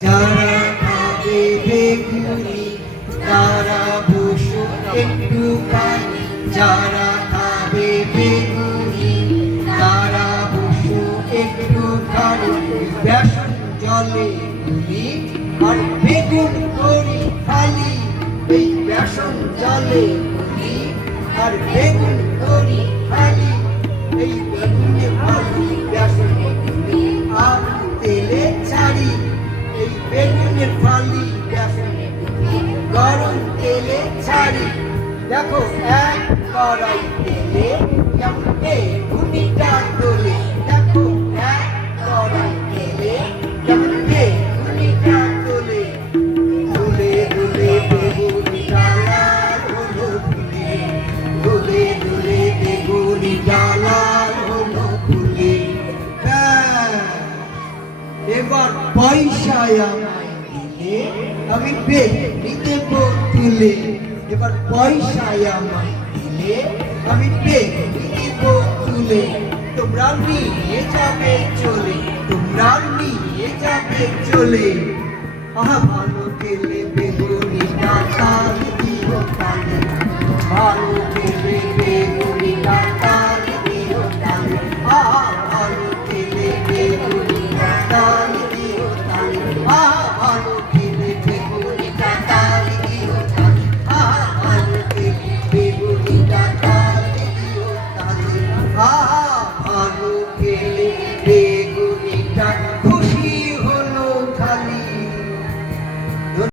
যারা খাবে বেগুনি, তারা বসো একটু পানি। যারা খাবে বেগুনি, তারা বসো একটু খানি। বেসন জলে গুলি আর বেগুন করি খালি এই বেসন জলে গুলি আর বেগুন বেগুনের ফালি গরম তেলে ছাড়ি। দেখো এক কড়াই তেলে কেমন এবার পয়সায় আমায় দিলে, আমি বেনি দেব তুলে এবার পয়সায় আমায় দিলে, আমি বেনি দেব তুলে তোমরা নিয়ে যাবে চলে, তোমরা নিয়ে যাবে চলে। আহা, ভালো খেলে বেগুনি টাকা দিব কালে ভালো